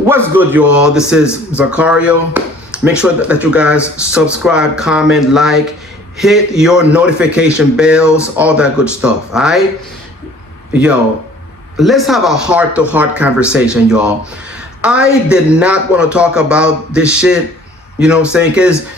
What's good, you all? This is Zacario. Make sure that you guys subscribe, comment, like, hit your notification bells, all that good stuff. All right, yo, let's have a heart-to-heart conversation, y'all. I did not want to talk about this shit, you know what I'm saying, because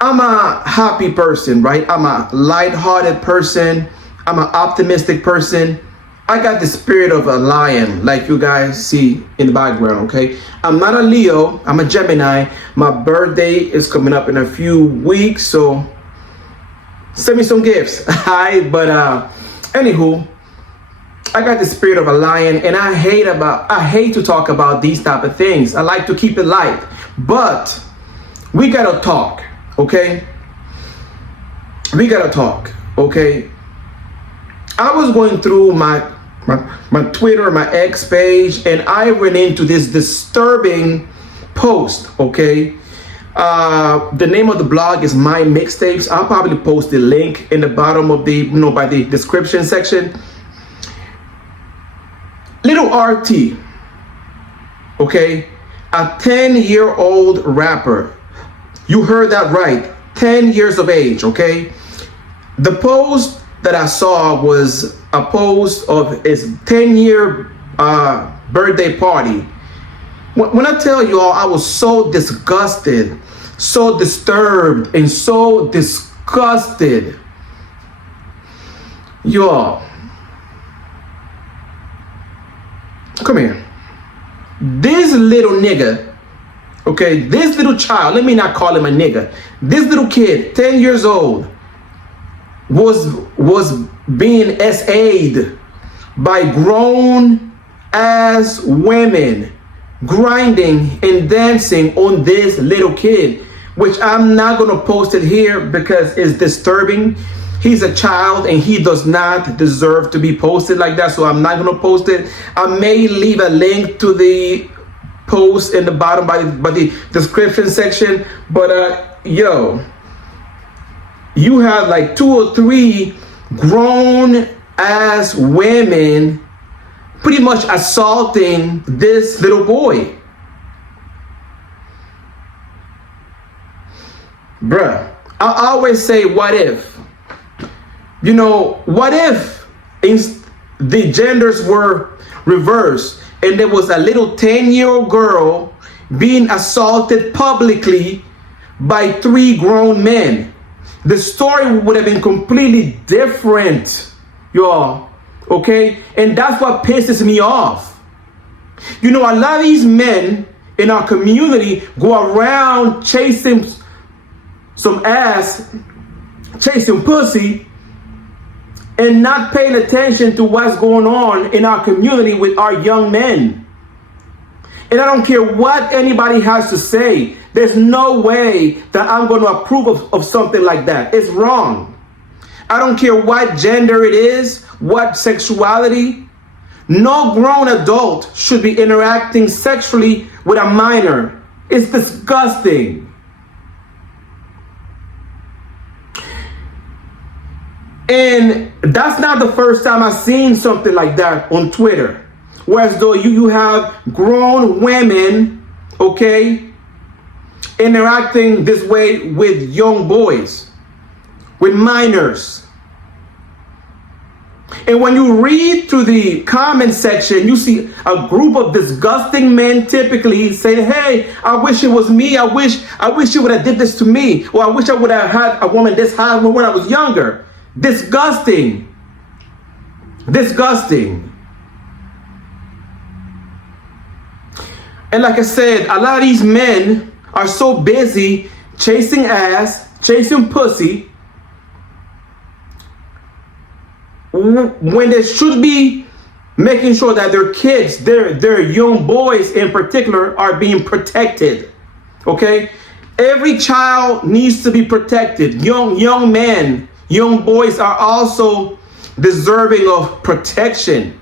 I'm a happy person, right? I'm a light-hearted person. I'm an optimistic person. I got the spirit of a lion, like you guys see in the background, okay? I'm not a Leo, I'm a Gemini. My birthday is coming up in a few weeks, so send me some gifts, hi. But anywho, I got the spirit of a lion, and I hate to talk about these type of things. I like to keep it light, but we gotta talk, okay? We gotta talk, okay? I was going through my Twitter, my X page, and I ran into this disturbing post, okay? The name of the blog is My Mixtapes. I'll probably post the link in the bottom of the, by the description section. Lil RT, okay? A 10-year-old rapper. You heard that right, 10 years of age, okay? The post that I saw was a post of his 10-year birthday party. When I tell you all, I was so disgusted, so disturbed, and so disgusted. Y'all, come here. This little nigga, okay, this little child, let me not call him a nigga. This little kid, 10 years old, was being SA'd by grown ass women, grinding and dancing on this little kid, which I'm not gonna post it here because it's disturbing. He's a child and he does not deserve to be posted like that, so I'm not gonna post it. I may leave a link to the post in the bottom by the description section, but yo, you have like 2 or 3 grown ass women pretty much assaulting this little boy. Bruh, I always say, what if? You know, what if the genders were reversed and there was a little 10-year-old girl being assaulted publicly by 3 grown men? The story would have been completely different, y'all, okay? And that's what pisses me off. You know, a lot of these men in our community go around chasing some ass, chasing pussy, and not paying attention to what's going on in our community with our young men. And I don't care what anybody has to say. There's no way that I'm going to approve of something like that. It's wrong. I don't care what gender it is, what sexuality. No grown adult should be interacting sexually with a minor. It's disgusting. And that's not the first time I've seen something like that on Twitter. Whereas though you have grown women, okay, interacting this way with young boys, with minors. And when you read through the comment section, you see a group of disgusting men typically saying, hey, I wish it was me. I wish you would have did this to me. Or I wish I would have had a woman this high when I was younger. Disgusting. Disgusting. And like I said, a lot of these men are so busy chasing ass, chasing pussy, when they should be making sure that their kids, their young boys in particular, are being protected. Okay? Every child needs to be protected. Young men, young boys are also deserving of protection.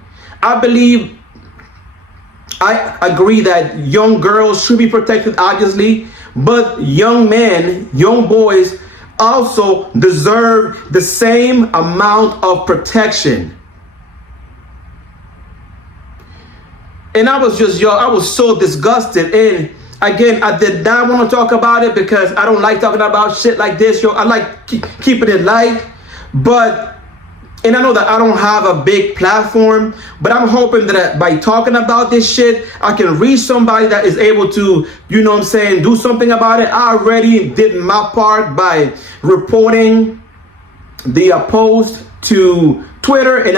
I agree that young girls should be protected, obviously, but young men, young boys also deserve the same amount of protection. And I was just, yo, I was so disgusted. And again, I did not want to talk about it because I don't like talking about shit like this, yo. I like keeping it light. But, and I know that I don't have a big platform, but I'm hoping that by talking about this shit, I can reach somebody that is able to, you know what I'm saying, do something about it. I already did my part by reporting the post to Twitter, and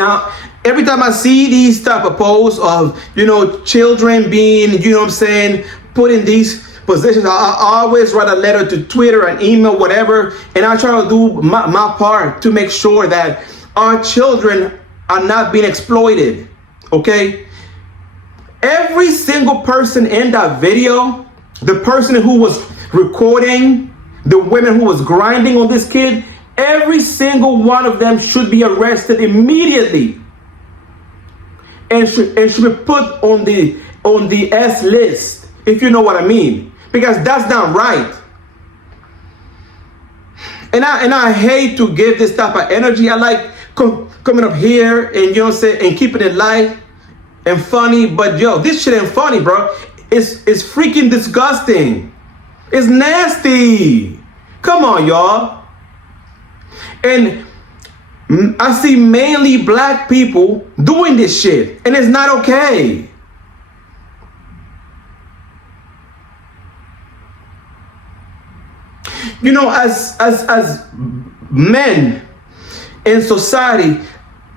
every time I see these type of posts of, you know, children being, you know what I'm saying, put in these positions, I always write a letter to Twitter, an email, whatever, and I try to do my part to make sure that our children are not being exploited, okay? Every single person in that video, the person who was recording, the women who was grinding on this kid, every single one of them should be arrested immediately and should be put on the S list, if you know what I mean, because that's not right. And I hate to give this type of energy. I like coming up here and, you know what I'm saying, and keeping it light and funny, but yo, this shit ain't funny, bro. It's freaking disgusting. It's nasty. Come on, y'all. And I see mainly black people doing this shit, and it's not okay. You know, as men in society,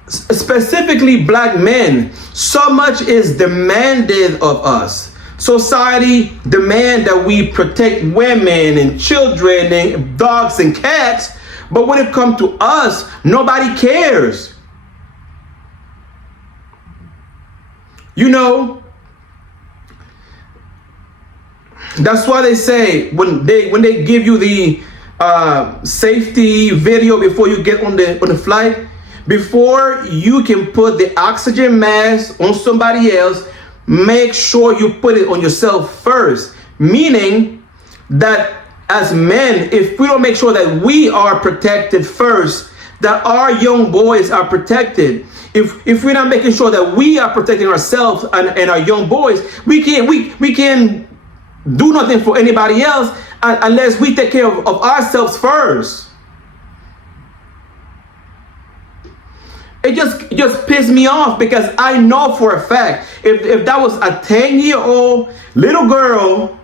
specifically black men, so much is demanded of us. Society demand that we protect women and children and dogs and cats, but when it comes to us, nobody cares. You know, that's why they say when they give you the safety video before you get on the flight, before you can put the oxygen mask on somebody else, make sure you put it on yourself first. Meaning that as men, if we don't make sure that we are protected first, that our young boys are protected, if we're not making sure that we are protecting ourselves and our young boys, we can't do nothing for anybody else unless we take care of ourselves first. It just pissed me off because I know for a fact if that was a 10-year-old little girl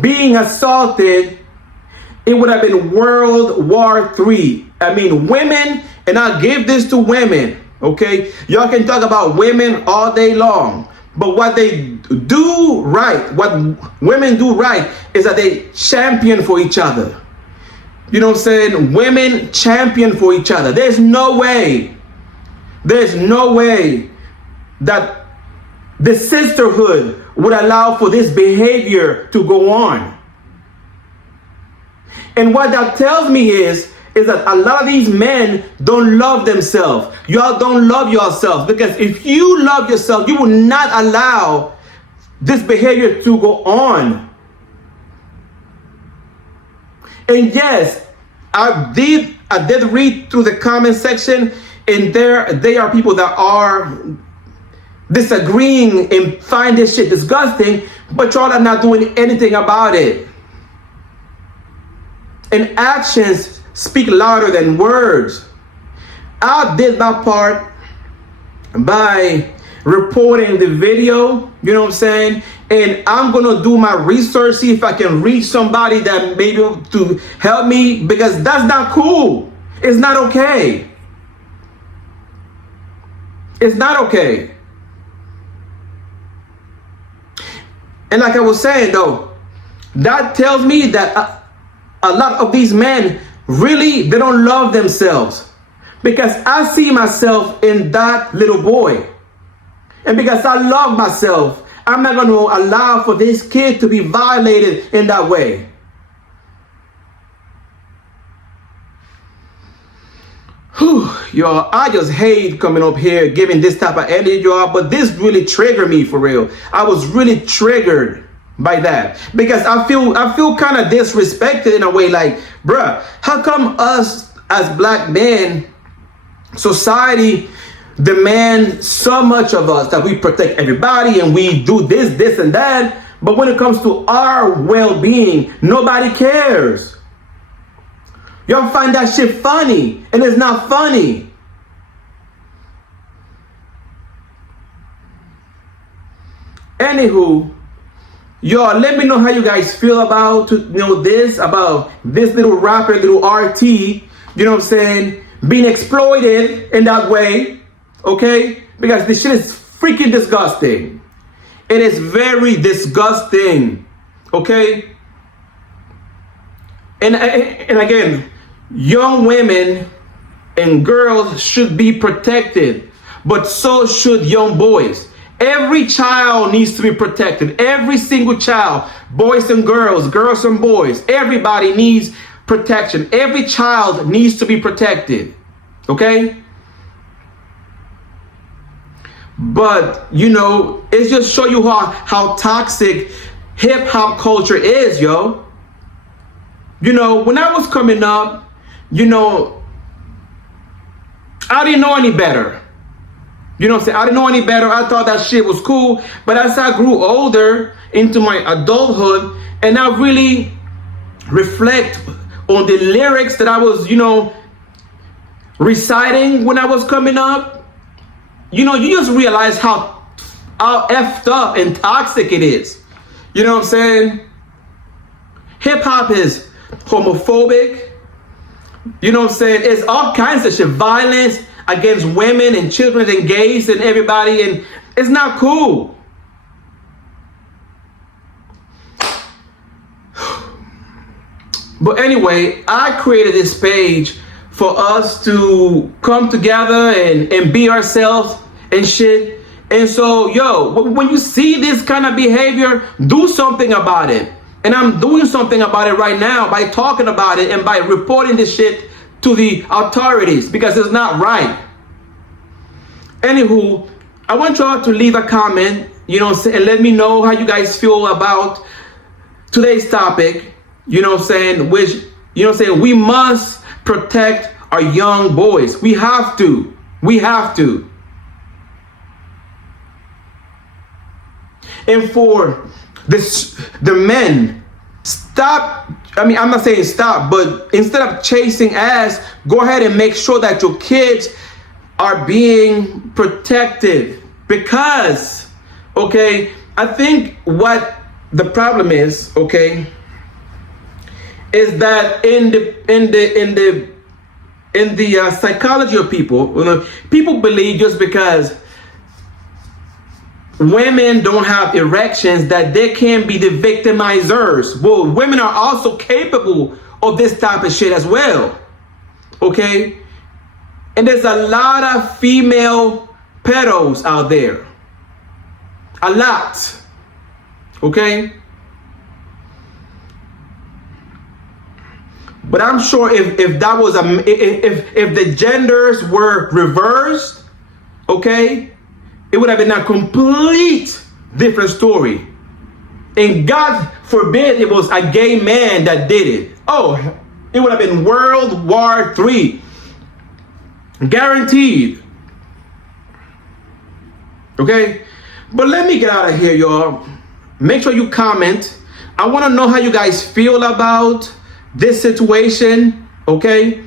being assaulted, it would have been World War III. I mean, women, and I'll give this to women, okay? Y'all can talk about women all day long, but what they do right, what women do right, is that they champion for each other. You know what I'm saying? Women champion for each other. There's no way that the sisterhood would allow for this behavior to go on. And what that tells me is that a lot of these men don't love themselves. Y'all don't love yourselves, because if you love yourself, you will not allow this behavior to go on. And yes, I did read through the comment section, and they are people that are disagreeing and find this shit disgusting, but y'all are not doing anything about it. And actions speak louder than words. I did my part by reporting the video, you know what I'm saying? And I'm gonna do my research, see if I can reach somebody that may be able to help me, because that's not cool. It's not okay. It's not okay. And like I was saying though, that tells me that a lot of these men really, they don't love themselves, because I see myself in that little boy. And because I love myself, I'm not going to allow for this kid to be violated in that way. Whew, y'all, I just hate coming up here giving this type of energy, y'all, but this really triggered me for real. I was really triggered by that, because I feel kind of disrespected in a way, like, bruh, how come us as black men, society demand so much of us that we protect everybody and we do this, and that. But when it comes to our well-being, nobody cares. Y'all find that shit funny, and it's not funny. Anywho, y'all, let me know how you guys feel about this little rapper, Lil RT, you know what I'm saying, being exploited in that way, okay? Because this shit is freaking disgusting. It is very disgusting, okay? And again, young women and girls should be protected, but so should young boys. Every child needs to be protected. Every single child, boys and girls, girls and boys, everybody needs protection. Every child needs to be protected, okay? But, it just show you how toxic hip-hop culture is, yo. When I was coming up, I didn't know any better. You know what I'm saying? I didn't know any better. I thought that shit was cool. But as I grew older into my adulthood, and I really reflect on the lyrics that I was, reciting when I was coming up, you just realize how effed up and toxic it is. You know what I'm saying? Hip hop is homophobic. You know what I'm saying? It's all kinds of shit. Violence against women and children and gays and everybody, and it's not cool. But anyway, I created this page for us to come together and be ourselves and shit. And so, when you see this kind of behavior, do something about it. And I'm doing something about it right now by talking about it and by reporting this shit to the authorities, because it's not right. Anywho, I want y'all to leave a comment, and let me know how you guys feel about today's topic, which, we must protect our young boys. We have to. And for the men, stop. I'm not saying stop, but instead of chasing ass, go ahead and make sure that your kids are being protected. Because, I think what the problem is, is that in the psychology of people, people believe just because women don't have erections that they can be the victimizers. Well, women are also capable of this type of shit as well. Okay? And there's a lot of female pedos out there. A lot. Okay? But I'm sure if that was if the genders were reversed, it would have been a complete different story. And God forbid it was a gay man that did it. Oh, it would have been World War III. Guaranteed. Okay? But let me get out of here, y'all. Make sure you comment. I want to know how you guys feel about this situation. Okay?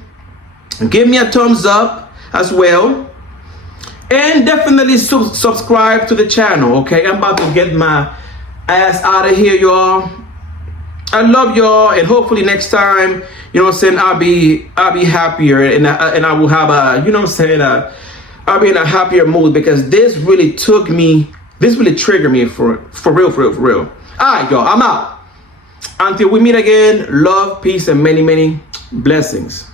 Give me a thumbs up as well. And definitely subscribe to the channel, okay? I'm about to get my ass out of here, y'all. I love y'all, and hopefully next time, I'll be happier, and I will have a, I'll be in a happier mood, because this really triggered me for real. All right, y'all, I'm out. Until we meet again, love, peace, and many, many blessings.